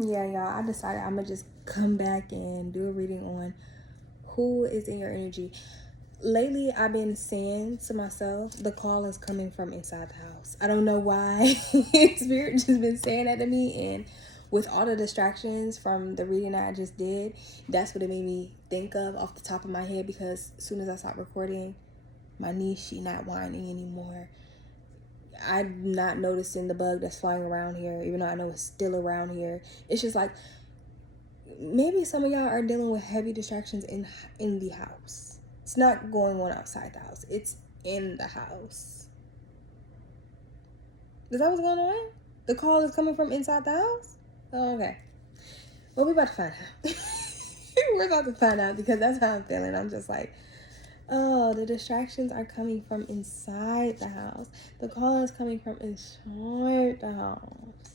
Yeah, y'all, I decided I'm gonna just come back and do a reading on who is in your energy. Lately, I've been saying to myself, the call is coming from inside the house. I don't know why. Spirit just been saying that to me, and with all the distractions from the reading that I just did, that's what it made me think of off the top of my head, because as soon as I stopped recording, my niece, she not whining anymore. I'm not noticing the bug that's flying around here, even though I know it's still around here. It's just like, maybe some of y'all are dealing with heavy distractions in the house. It's not going on outside the house. It's in the house. Is that what's going on? The call is coming from inside the house? Oh, okay. Well, we're about to find out. We're about to find out, because that's how I'm feeling. I'm just like, oh, the distractions are coming from inside the house. The call is coming from inside the house.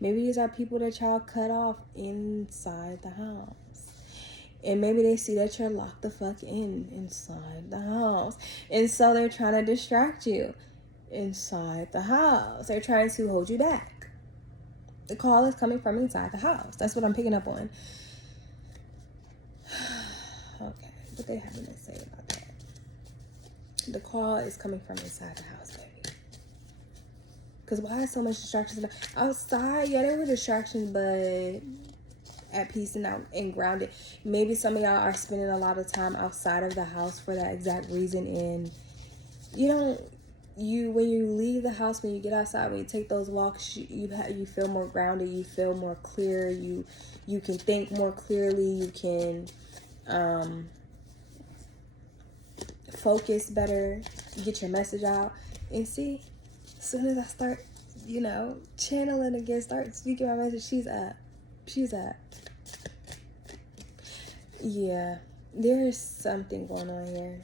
Maybe these are people that y'all cut off inside the house. And maybe they see that you're locked the fuck inside the house. And so they're trying to distract you inside the house. They're trying to hold you back. The call is coming from inside the house. That's what I'm picking up on. Okay, what they having to say about that? The call is coming from inside the house, baby. Because why is so much distractions outside? Yeah, there were distractions, but at peace and grounded. Maybe some of y'all are spending a lot of time outside of the house for that exact reason. And when you leave the house, when you get outside, when you take those walks, you feel more grounded. You feel more clear. You can think more clearly. You can focus better. Get your message out. And see, as soon as I start, channeling again, start speaking my message, she's up. Yeah, there's something going on here.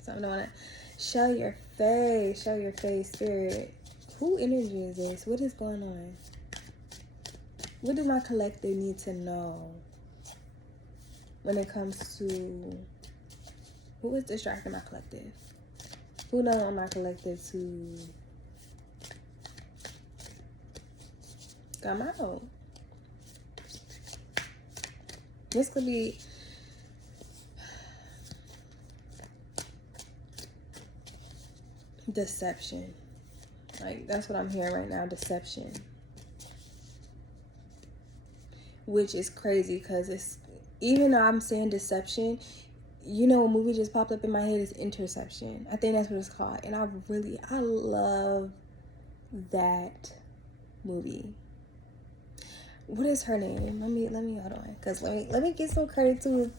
Something on it. Show your face, Spirit. Who energy is this? What is going on? What do my collective need to know when it comes to who is distracting my collective? Who don't want my collective to come out? This could be deception. Like, that's what I'm hearing right now, deception. Which is crazy, because it's, even though I'm saying deception, a movie just popped up in my head is Interception. I think that's what it's called. And I love that movie. What is her name? Let me hold on, because let me get some credit to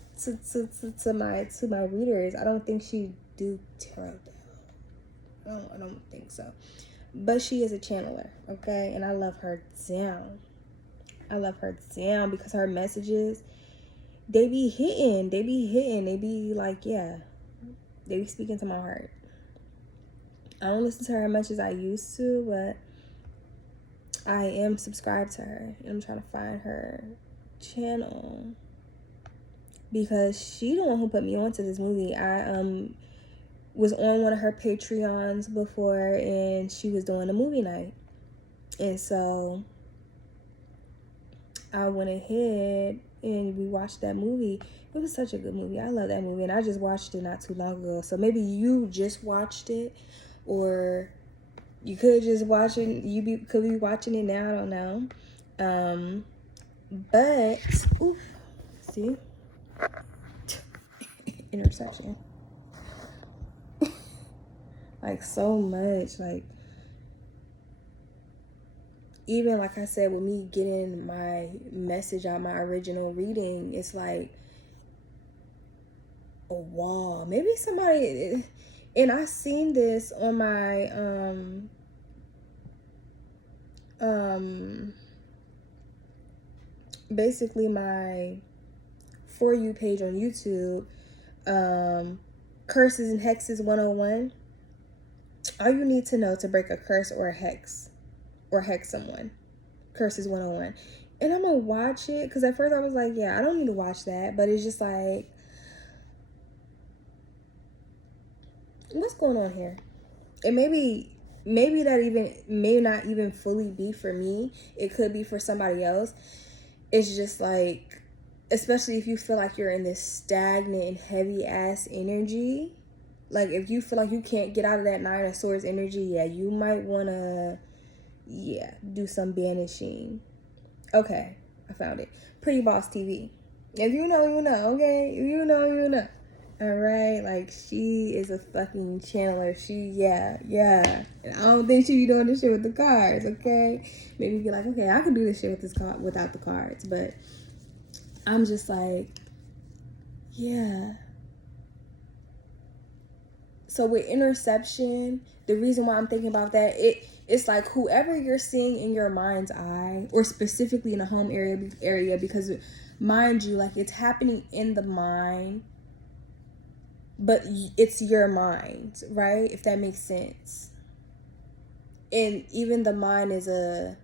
my readers. I don't think she do tarot down. I don't think so, but she is a channeler, okay? And I love her down. Because her messages, they be hitting. They be like, yeah, they be speaking to my heart. I don't listen to her as much as I used to, but I am subscribed to her, and I'm trying to find her channel, because she the one who put me onto this movie. I was on one of her Patreons before, and she was doing a movie night, and so I went ahead and we watched that movie. It was such a good movie. I love that movie, and I just watched it not too long ago. So maybe you just watched it, or you could just watch it. Could be watching it now. I don't know. But ooh, see, Interception. Like, so much. Like, even like I said, with me getting my message out, my original reading, it's like a wall. Maybe somebody, and I seen this on my basically my For You page on YouTube, Curses and Hexes 101. All you need to know to break a curse or a hex, or hex someone. Curses 101. And I'm gonna watch it, because at first I was like, yeah, I don't need to watch that, but it's just like, what's going on here? And maybe maybe that even may not even fully be for me. It could be for somebody else. It's just like, especially if you feel like you're in this stagnant and heavy ass energy, like if you feel like you can't get out of that Nine of Swords energy, yeah, you might want to, yeah, do some banishing. Okay, I found it. Pretty Boss TV. If you know, you know, okay? If you know, you know. Alright, like, she is a fucking channeler. Yeah. And I don't think she be doing this shit with the cards, okay? Maybe be like, okay, I can do this shit with this card without the cards, but I'm just like, yeah. So with interception, the reason why I'm thinking about that, it's like whoever you're seeing in your mind's eye, or specifically in a home area, because mind you, like, it's happening in the mind, but it's your mind, right? If that makes sense. And even the mind is a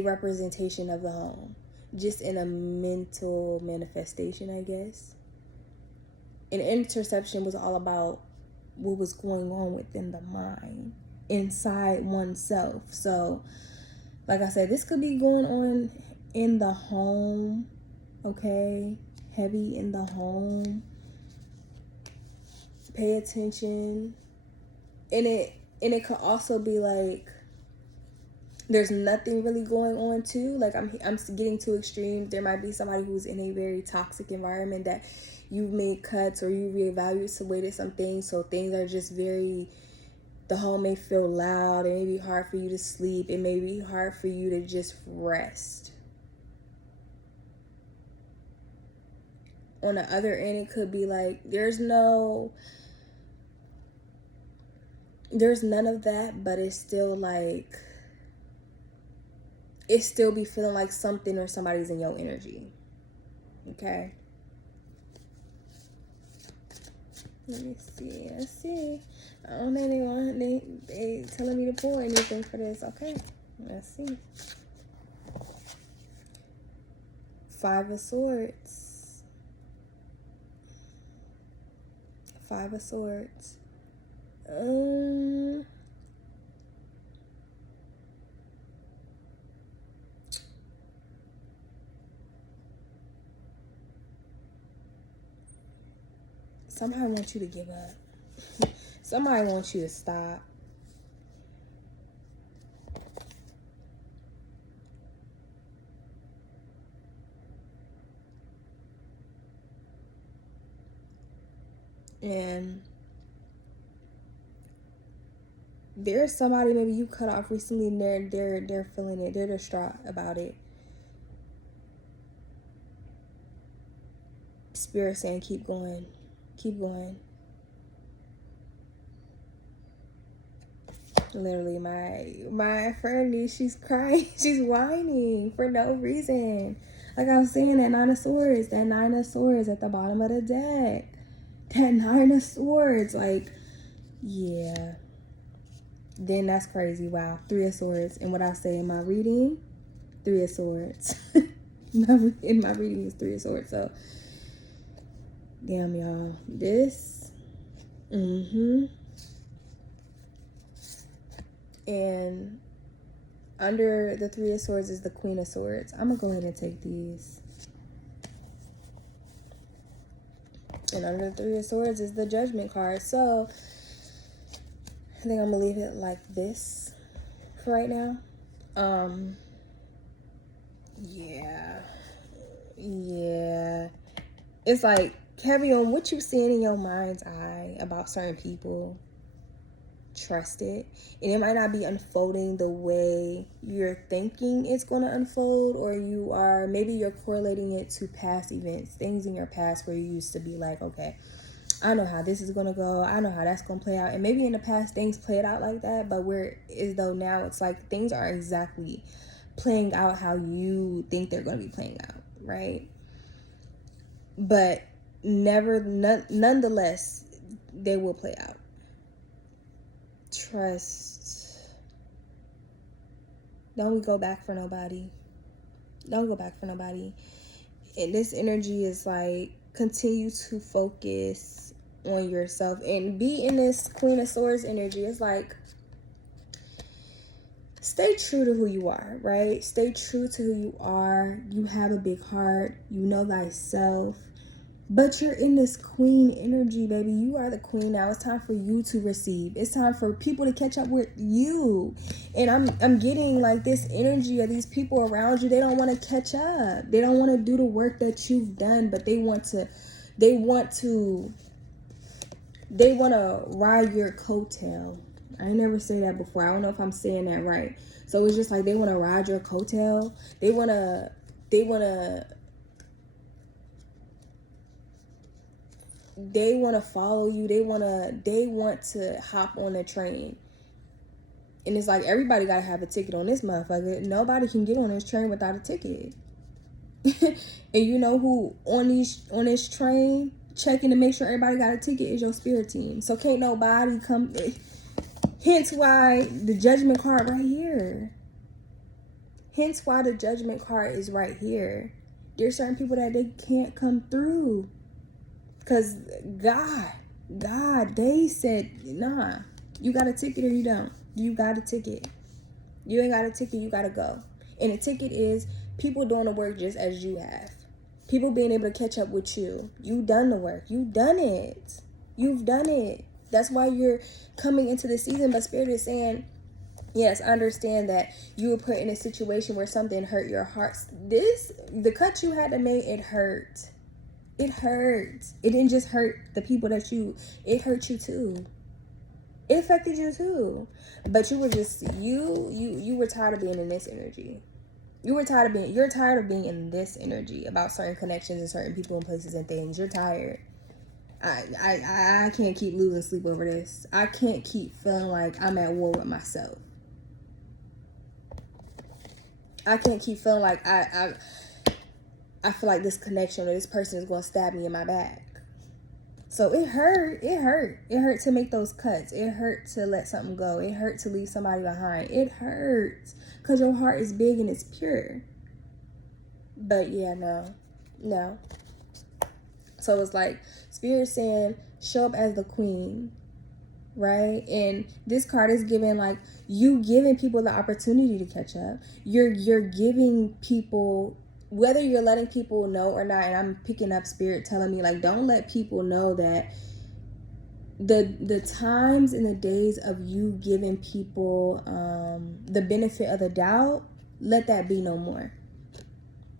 representation of the home, just in a mental manifestation, I guess. And interception was all about what was going on within the mind, inside oneself. So, like I said, this could be going on in the home, okay? Heavy in the home. Pay attention. And it could also be like there's nothing really going on too. Like I'm getting too extreme. There might be somebody who's in a very toxic environment that you've made cuts or you reevaluated some things, so things are just very, the home may feel loud. It may be hard for you to sleep. It may be hard for you to just rest. On the other end, it could be like there's none of that, but it's still like, it still be feeling like something or somebody's in your energy. Okay. Let me see. Let's see. I don't think they telling me to pull anything for this. Okay. Let's see. Five of Swords. Five of Swords. Somebody wants you to give up. Somebody wants you to stop. And there's somebody maybe you cut off recently, and they're feeling it. They're distraught about it. Spirit saying, keep going. Keep going. Literally, my friend, she's crying. She's whining for no reason. Like I was saying, that Nine of Swords at the bottom of the deck. That Nine of Swords, like, yeah. Then that's crazy. Wow. Three of Swords. And what I say in my reading, Three of Swords. In my reading is Three of Swords. So, damn, y'all. This. And under the Three of Swords is the Queen of Swords. I'm going to go ahead and take these. And under the Three of Swords is the Judgment card. So, I think I'm going to leave it like this for right now. Yeah. It's like, carry on what you seeing in your mind's eye about certain people. Trust it. And it might not be unfolding the way you're thinking it's going to unfold, or maybe you're correlating it to past events, things in your past where you used to be like, okay, I know how this is going to go. I know how that's going to play out. And maybe in the past things played out like that, but as though now it's like things are exactly playing out how you think they're going to be playing out, right? But nonetheless, they will play out. Trust. Don't go back for nobody. Don't go back for nobody. And this energy is like, continue to focus on yourself and be in this Queen of Swords energy. It's like, stay true to who you are, right? Stay true to who you are. You have a big heart. You know thyself. But you're in this queen energy, baby. You are the queen now. It's time for you to receive. It's time for people to catch up with you. And I'm getting like this energy of these people around you. They don't want to catch up. They don't want to do the work that you've done, but they want to ride your coattail. I ain't never say that before. I don't know if I'm saying that right. So it's just like they want to ride your coattail. They want to follow you. They want to hop on the train. And it's like everybody got to have a ticket on this motherfucker. Nobody can get on this train without a ticket. And you know who on this train checking to make sure everybody got a ticket is your spirit team. So can't nobody come. Hence why the judgment card right here. Hence why the judgment card is right here. There's certain people that they can't come through. Because God, they said, nah, you got a ticket or you don't. You got a ticket. You ain't got a ticket, you got to go. And a ticket is people doing the work just as you have. People being able to catch up with you. You've done the work. You've done it. You've done it. That's why you're coming into the season. But Spirit is saying, yes, I understand that you were put in a situation where something hurt your heart. The cut you had to make, it hurt. It hurts. It didn't just hurt the people that it hurt you too. It affected you too. But you were just, you were tired of being in this energy. You're tired of being in this energy about certain connections and certain people and places and things. You're tired. I can't keep losing sleep over this. I can't keep feeling like I'm at war with myself. I can't keep feeling like I feel like this connection or this person is going to stab me in my back. So it hurt. It hurt to make those cuts. It hurt to let something go. It hurt to leave somebody behind. It hurts because your heart is big and it's pure. But yeah, no. So it's like Spirit saying, show up as the queen, right? And this card is giving like you giving people the opportunity to catch up. You're giving people, whether you're letting people know or not, and I'm picking up Spirit telling me like, don't let people know that the times and the days of you giving people the benefit of the doubt, let that be no more.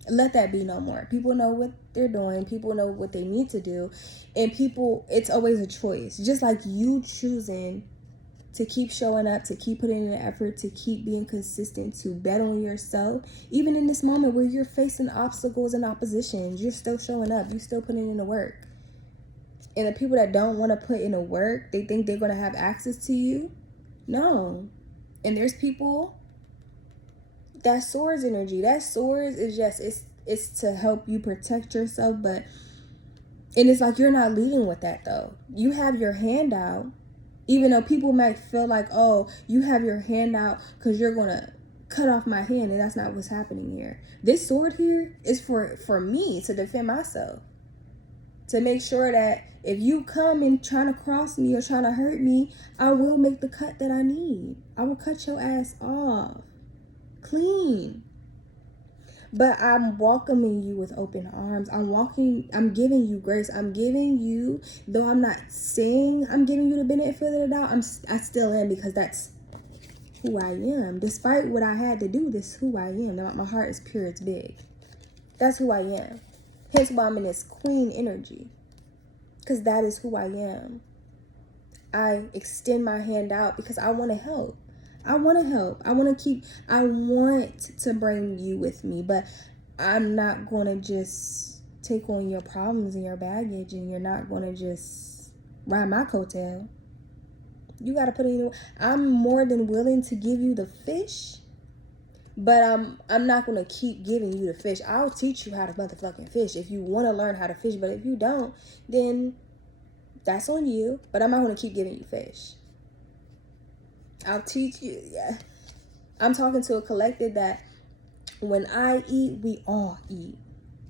Let that be no more. People know what they're doing. People know what they need to do. And it's always a choice. Just like you choosing to keep showing up, to keep putting in the effort, to keep being consistent, to bet on yourself. Even in this moment where you're facing obstacles and oppositions, you're still showing up. You're still putting in the work. And the people that don't want to put in the work, they think they're going to have access to you. No. And there's people, that swords energy. That swords is just, it's to help you protect yourself. And it's like you're not leading with that though. You have your hand out. Even though people might feel like, oh, you have your hand out because you're going to cut off my hand. And that's not what's happening here. This sword here is for me to defend myself. To make sure that if you come and trying to cross me or trying to hurt me, I will make the cut that I need. I will cut your ass off. Clean. But I'm welcoming you with open arms. I'm giving you grace. I'm giving you, though I'm not saying I'm giving you the benefit of the doubt, I still am, because that's who I am. Despite what I had to do, this is who I am. My heart is pure, it's big. That's who I am. Hence why I'm in this queen energy. Because that is who I am. I extend my hand out because I want to help. I want to help. I want to bring you with me, but I'm not going to just take on your problems and your baggage, and you're not going to just ride my coattail. You got to put in. I'm more than willing to give you the fish, but I'm not going to keep giving you the fish. I'll teach you how to motherfucking fish if you want to learn how to fish, but if you don't, then that's on you, but I'm not going to keep giving you fish. I'll teach you. Yeah. I'm talking to a collective that when I eat, we all eat.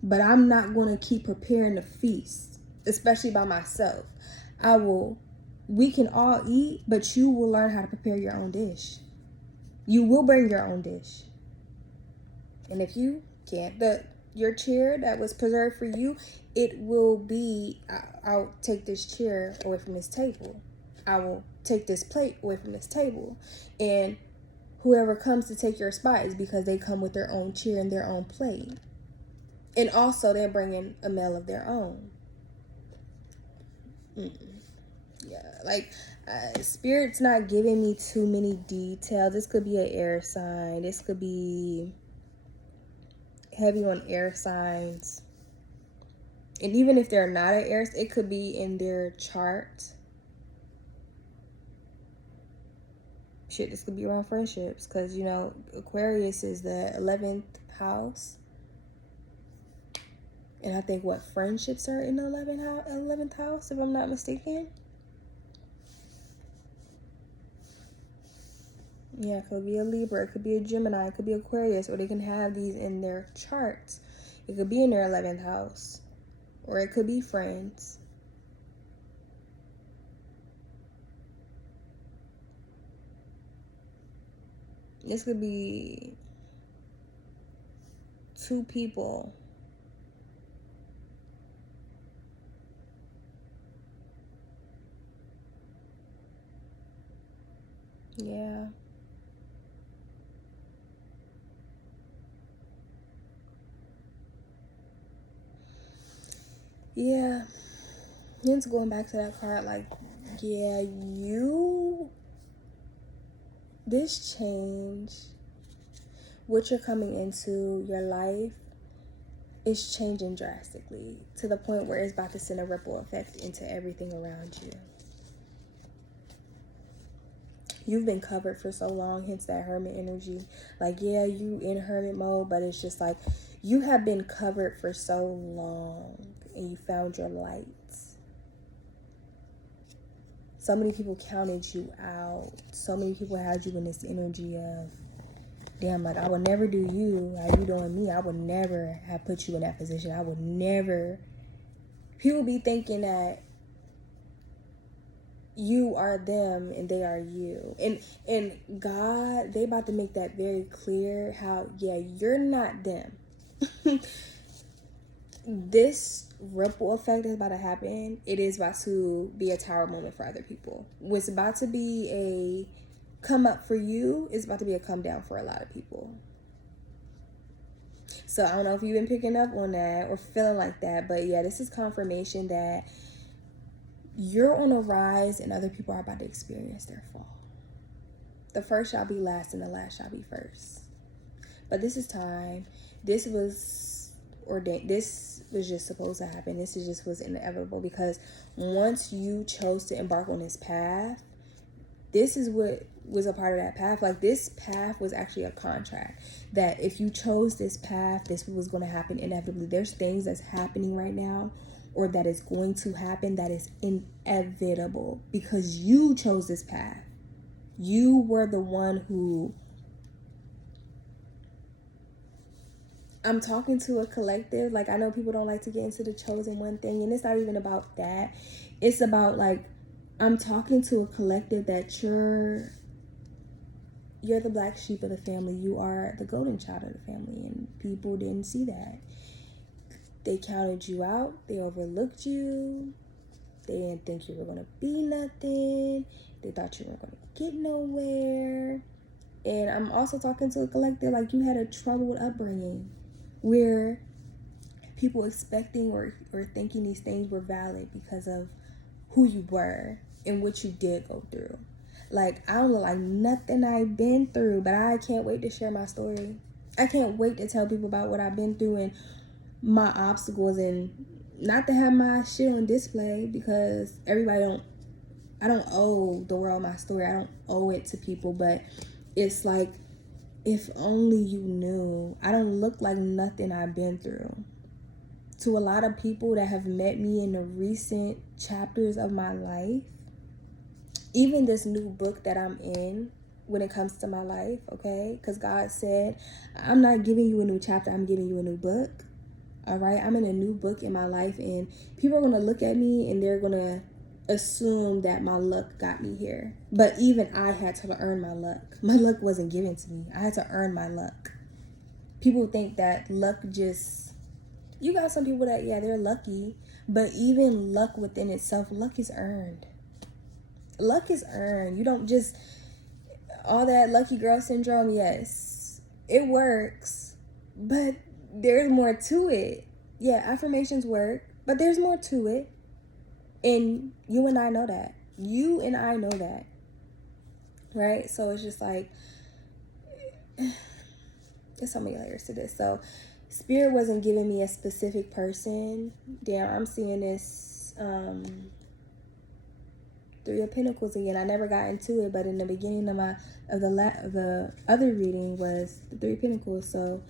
But I'm not going to keep preparing the feast, especially by myself. We can all eat, but you will learn how to prepare your own dish. You will bring your own dish. And if you can't, your chair that was preserved for you, it will be, I'll take this chair away from this table. I will take this plate away from this table. And whoever comes to take your spot is because they come with their own chair and their own plate. And also they're bringing a meal of their own. Yeah, like Spirit's not giving me too many details. This could be an air sign. This could be heavy on air signs. And even if they're not an air, it could be in their chart. Shit, this could be around friendships. Because, you know, Aquarius is the 11th house. And I think friendships are in the 11th house, if I'm not mistaken. Yeah, it could be a Libra, it could be a Gemini, it could be Aquarius, or they can have these in their charts. It could be in their 11th house, or it could be friends. This could be two people. Yeah. Yeah. It's going back to that card, like, yeah, this change, what you're coming into your life, is changing drastically to the point where it's about to send a ripple effect into everything around you. You've been covered for so long, hence that hermit energy. Like, yeah, you in hermit mode, but it's just like you have been covered for so long and you found your lights. So many people counted you out. So many people had you in this energy of, damn, like, I would never do you how you doing me. I would never have put you in that position. I would never. People be thinking that you are them and they are you. And God, they about to make that very clear how, yeah, you're not them. This ripple effect is about to happen. It is about to be a tower moment for other people. What's about to be a come up for you is about to be a come down for a lot of people. So I don't know if you've been picking up on that or feeling like that, but yeah, this is confirmation that you're on a rise and other people are about to experience their fall. The first shall be last and the last shall be first. But this is time. This was ordained. This was just supposed to happen. This is just was inevitable, because once you chose to embark on this path, this is what was a part of that path. Like, this path was actually a contract that if you chose this path, this was going to happen inevitably. There's things that's happening right now, or that is going to happen, that is inevitable because you chose this path. You were the one who, I'm talking to a collective. Like, I know people don't like to get into the chosen one thing, and it's not even about that. It's about, like, I'm talking to a collective that you're the black sheep of the family. You are the golden child of the family, and people didn't see that. They counted you out. They overlooked you. They didn't think you were going to be nothing. They thought you weren't going to get nowhere. And I'm also talking to a collective, like, you had a troubled upbringing where people expecting or thinking these things were valid because of who you were and what you did go through. Like, I don't look like nothing I've been through, but I can't wait to share my story. I can't wait to tell people about what I've been through and my obstacles, and not to have my shit on display, because I don't owe the world my story. I don't owe it to people, but it's like, if only you knew. I don't look like nothing I've been through. To a lot of people that have met me in the recent chapters of my life, even this new book that I'm in when it comes to my life, okay? Because God said, I'm not giving you a new chapter, I'm giving you a new book. All right, I'm in a new book in my life, and people are going to look at me and they're going to assume that my luck got me here. But even I had to earn my luck. My luck wasn't given to me. I had to earn my luck. People think that luck just... You got some people that, yeah, they're lucky. But even luck within itself, luck is earned. Luck is earned. You don't just... All that lucky girl syndrome, yes, it works. But there's more to it. Yeah, affirmations work. But there's more to it. And you and I know that. You and I know that. Right? So it's just like, there's so many layers to this. So Spirit wasn't giving me a specific person. Damn, I'm seeing this Three of Pentacles again. I never got into it, but in the beginning of the other reading was the Three of Pentacles. So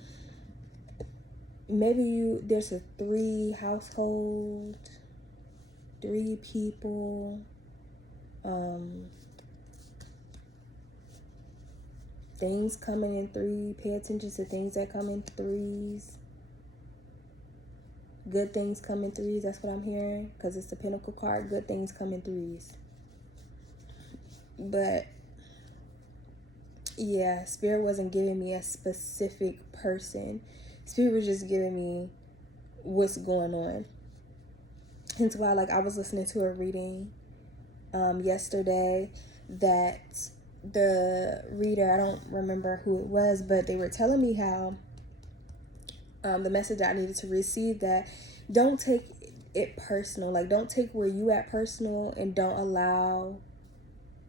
maybe there's a 3 household, 3 people, things coming in 3. Pay attention to things that come in 3s. Good things come in 3s. That's what I'm hearing, because it's the Pentacle card. Good things come in 3s. But yeah, Spirit wasn't giving me a specific person. Spirit was just giving me what's going on. Hence why, like, I was listening to a reading yesterday that the reader, I don't remember who it was, but they were telling me how the message I needed to receive, that don't take it personal. Like, don't take where you at personal, and don't allow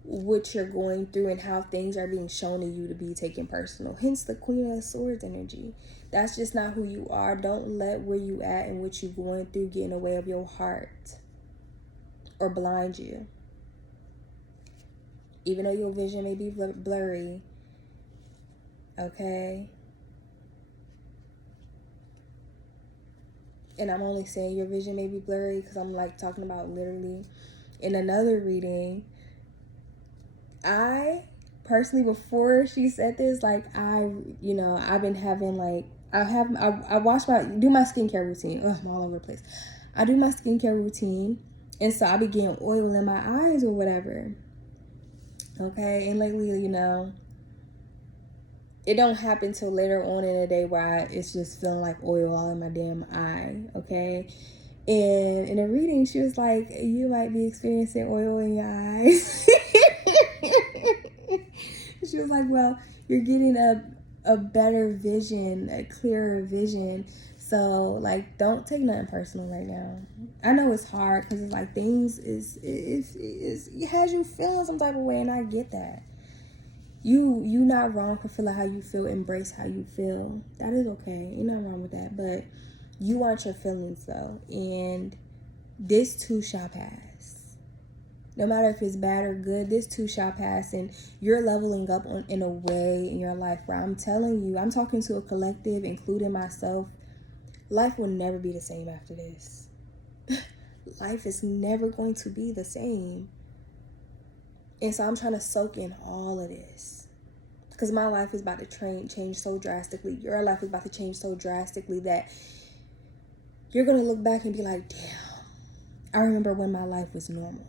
what you're going through and how things are being shown to you to be taken personal. Hence the Queen of Swords energy. That's just not who you are. Don't let where you at and what you're going through get in the way of your heart or blind you. Even though your vision may be blurry, okay? And I'm only saying your vision may be blurry because I'm like talking about literally. In another reading, I personally, before she said this, like, I've been having, like, I do my skincare routine. Ugh, I'm all over the place. I do my skincare routine, and so I be getting oil in my eyes or whatever. Okay, and lately, it don't happen till later on in the day where it's just feeling like oil all in my damn eye. Okay, and in a reading, she was like, you might be experiencing oil in your eyes. She was like, well, you're getting a better vision, a clearer vision. So, like, don't take nothing personal right now. I know it's hard because it's like things it has you feeling some type of way, and I get that. You not wrong for feeling how you feel. Embrace how you feel. That is okay. You're not wrong with that. But you want your feelings, though. And this too shall pass. No matter if it's bad or good, this too shall pass. And you're leveling up in a way in your life where I'm telling you, I'm talking to a collective, including myself. Life will never be the same after this. Life is never going to be the same. And so I'm trying to soak in all of this. Because my life is about to change so drastically. Your life is about to change so drastically that you're going to look back and be like, damn, I remember when my life was normal.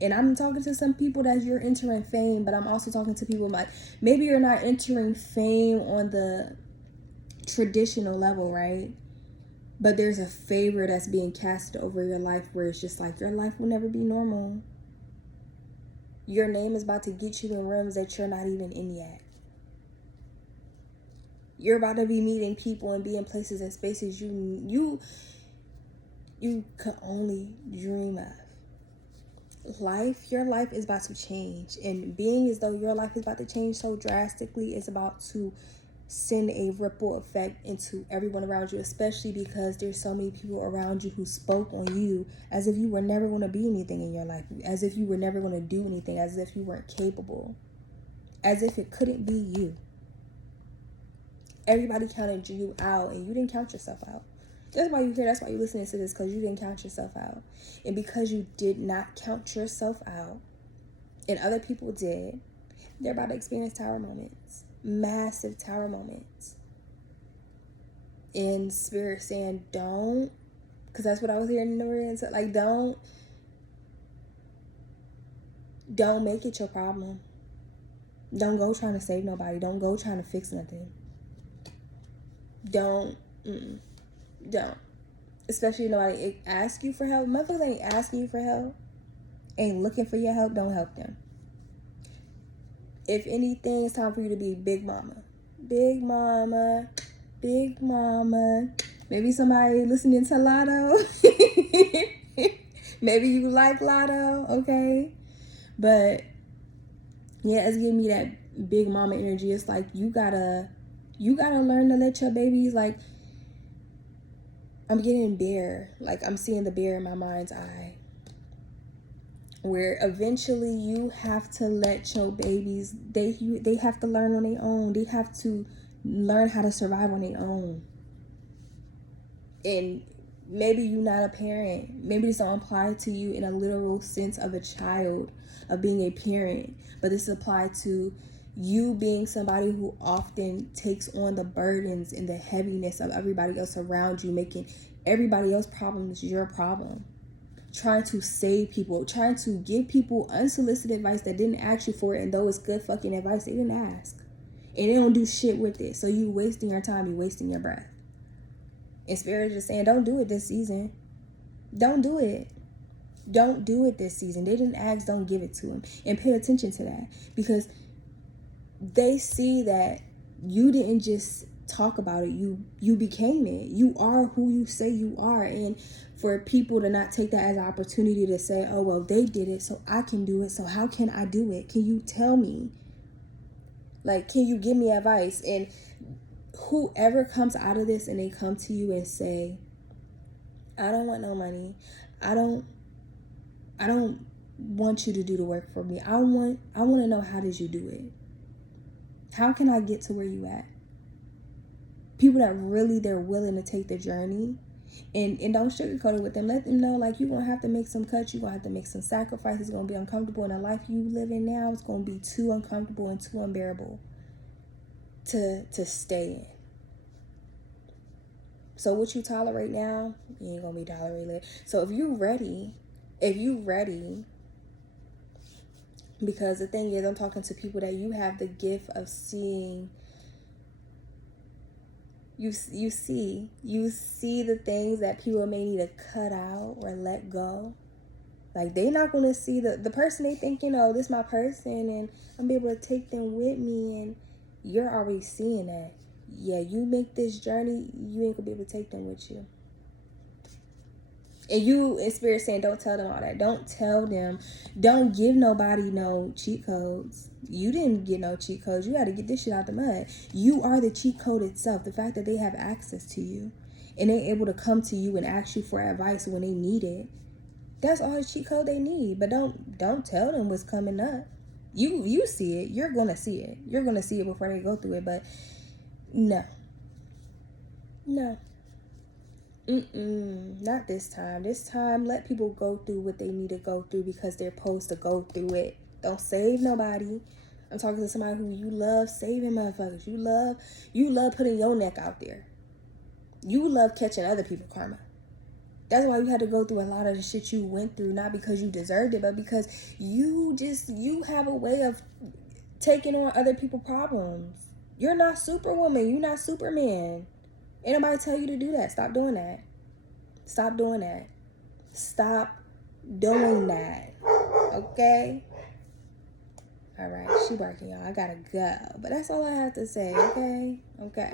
And I'm talking to some people that you're entering fame, but I'm also talking to people like, maybe you're not entering fame on the traditional level, right? But there's a favor that's being casted over your life where it's just like, your life will never be normal. Your name is about to get you in rooms that you're not even in yet. You're about to be meeting people and be in places and spaces you could only dream of. Your life is about to change, and being as though your life is about to change so drastically is about to send a ripple effect into everyone around you, especially because there's so many people around you who spoke on you as if you were never going to be anything in your life, as if you were never going to do anything, as if you weren't capable, as if it couldn't be you. Everybody counted you out, and you didn't count yourself out. That's why you're here. That's why you're listening to this, because you didn't count yourself out. And because you did not count yourself out, and other people did, they're about to experience tower moments. Massive tower moments. And Spirit saying, don't, because that's what I was hearing in the words. Like, don't Don't make it your problem. Don't go trying to save nobody. Don't go trying to fix nothing. Don't. Don't. Especially if nobody ask you for help. Motherfuckers ain't asking you for help. Ain't looking for your help. Don't help them. If anything, it's time for you to be big mama. Big mama. Big mama. Maybe somebody listening to Lotto. Maybe you like Lotto, okay? But yeah, it's giving me that big mama energy. It's like you gotta learn to let your babies, like, I'm getting bear. Like, I'm seeing the bear in my mind's eye. Where eventually you have to let your babies, they have to learn on their own. They have to learn how to survive on their own. And maybe you're not a parent. Maybe this don't apply to you in a literal sense of a child, of being a parent. But this applies to you being somebody who often takes on the burdens and the heaviness of everybody else around you, making everybody else's problems your problem. Trying to save people, trying to give people unsolicited advice that didn't ask you for it, and though it's good fucking advice, they didn't ask. And they don't do shit with it. So you wasting your time, you wasting your breath. And Spirit is just saying, don't do it this season. Don't do it. Don't do it this season. They didn't ask, don't give it to them. And pay attention to that. Because they see that you didn't just talk about it. You became it. You are who you say you are. And for people to not take that as an opportunity to say, oh, well, they did it, so I can do it. So how can I do it? Can you tell me? Like, can you give me advice? And whoever comes out of this and they come to you and say, I don't want no money. I don't want you to do the work for me. I want to know, how did you do it? How can I get to where you at? People that really, they're willing to take the journey, and don't sugarcoat it with them. Let them know, like, you're going to have to make some cuts. You're going to have to make some sacrifices. It's going to be uncomfortable. And the life you live in now, it's going to be too uncomfortable and too unbearable to stay in. So what you tolerate now, you ain't going to be tolerated. So if you ready, because the thing is, I'm talking to people that you have the gift of seeing. You see the things that people may need to cut out or let go. Like, they not going to see the person they think, this is my person and I'm be able to take them with me, and you're already seeing that. Yeah, you make this journey, you ain't going to be able to take them with you. And you, in Spirit, saying, don't tell them all that. Don't tell them. Don't give nobody no cheat codes. You didn't get no cheat codes. You got to get this shit out the mud. You are the cheat code itself. The fact that they have access to you and they're able to come to you and ask you for advice when they need it. That's all the cheat code they need. But don't tell them what's coming up. You see it. You're going to see it. You're going to see it before they go through it. But no. Not this time. This time, let people go through what they need to go through because they're supposed to go through it. Don't save nobody. I'm talking to somebody who you love saving motherfuckers. You love putting your neck out there. You love catching other people's karma. That's why you had to go through a lot of the shit you went through, not because you deserved it, but because you have a way of taking on other people's problems. You're not Superwoman. You're not Superman. Ain't nobody tell you to do that. Stop doing that. Stop doing that. Stop doing that. Okay? All right. She barking, y'all. I gotta go. But that's all I have to say. Okay? Okay.